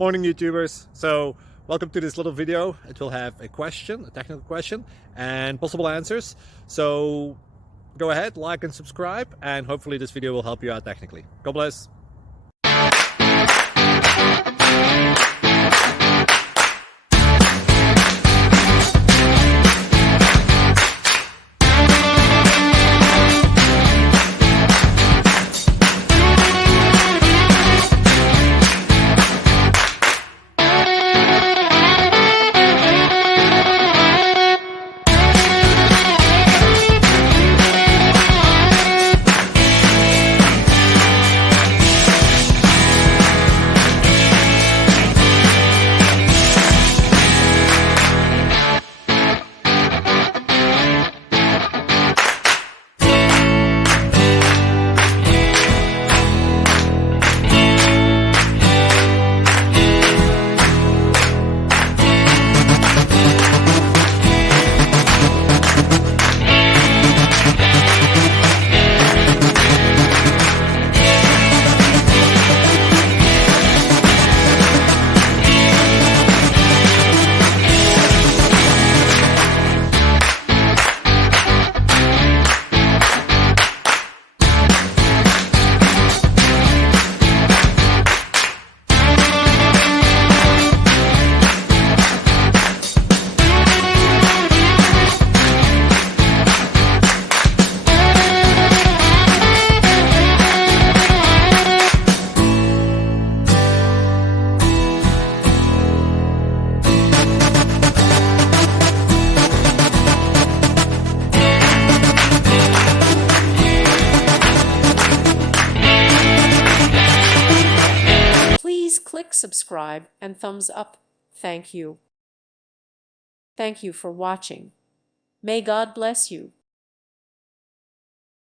Morning YouTubers. So welcome to this little video. It will have a question, a technical question, and possible answers. So go ahead, like and subscribe, and hopefully this video will help you out technically. God bless. Please click subscribe and thumbs up. Thank you. Thank you for watching. May God bless you.